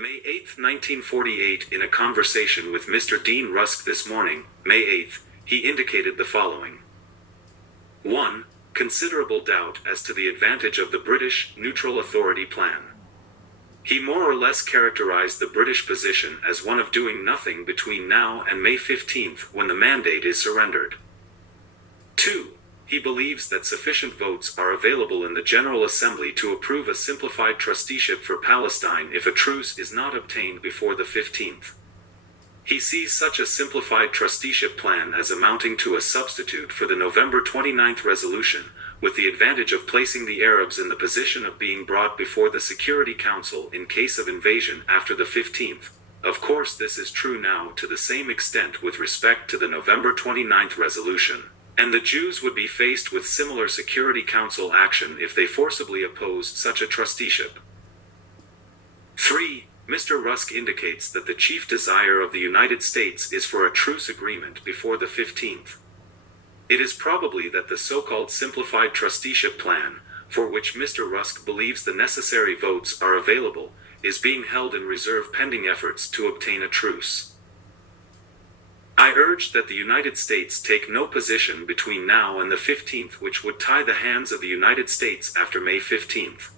May 8, 1948. In a conversation with Mr. Dean Rusk this morning, May 8th, he indicated the following. 1. Considerable doubt as to the advantage of the British Neutral Authority Plan. He more or less characterized the British position as one of doing nothing between now and May 15th, when the mandate is surrendered. 2. He believes that sufficient votes are available in the General Assembly to approve a simplified trusteeship for Palestine if a truce is not obtained before the 15th. He sees such a simplified trusteeship plan as amounting to a substitute for the November 29th resolution, with the advantage of placing the Arabs in the position of being brought before the Security Council in case of invasion after the 15th. Of course, this is true now to the same extent with respect to the November 29th resolution, and the Jews would be faced with similar Security Council action if they forcibly opposed such a trusteeship. 3. Mr. Rusk indicates that the chief desire of the United States is for a truce agreement before the 15th. It is probably that the so-called simplified trusteeship plan, for which Mr. Rusk believes the necessary votes are available, is being held in reserve pending efforts to obtain a truce. I urged that the United States take no position between now and the 15th which would tie the hands of the United States after May 15th.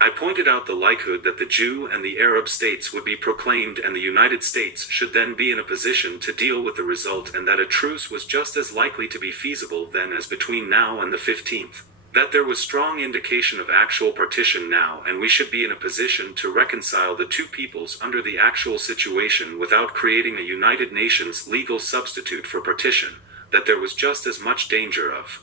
I pointed out the likelihood that the Jew and the Arab states would be proclaimed and the United States should then be in a position to deal with the result, and that a truce was just as likely to be feasible then as between now and the 15th. That there was strong indication of actual partition now, and we should be in a position to reconcile the two peoples under the actual situation without creating a United Nations legal substitute for partition, that there was just as much danger of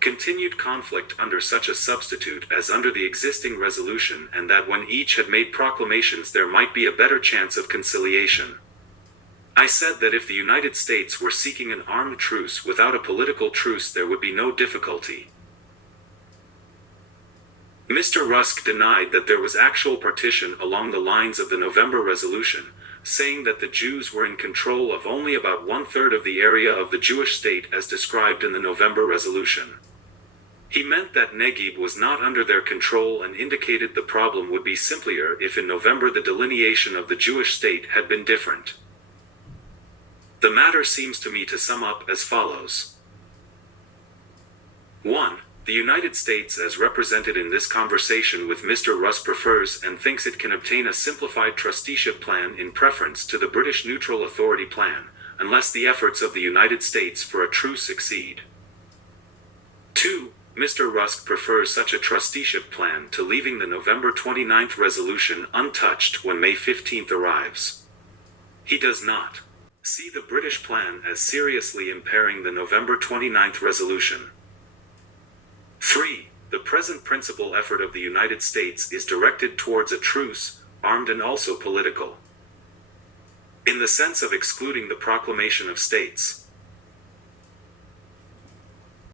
continued conflict under such a substitute as under the existing resolution, and that when each had made proclamations there might be a better chance of conciliation. I said that if the United States were seeking an armed truce without a political truce there would be no difficulty. Mr. Rusk denied that there was actual partition along the lines of the November resolution, saying that the Jews were in control of only about 1/3 of the area of the Jewish state as described in the November resolution. He meant that Negev was not under their control and indicated the problem would be simpler if in November the delineation of the Jewish state had been different. The matter seems to me to sum up as follows. 1. The United States as represented in this conversation with Mr. Rusk prefers and thinks it can obtain a simplified trusteeship plan in preference to the British Neutral Authority Plan, unless the efforts of the United States for a truce succeed. 2. Mr. Rusk prefers such a trusteeship plan to leaving the November 29th resolution untouched when May 15th arrives. He does not see the British plan as seriously impairing the November 29th resolution. 3. The present principal effort of the United States is directed towards a truce, armed and also political, in the sense of excluding the proclamation of states.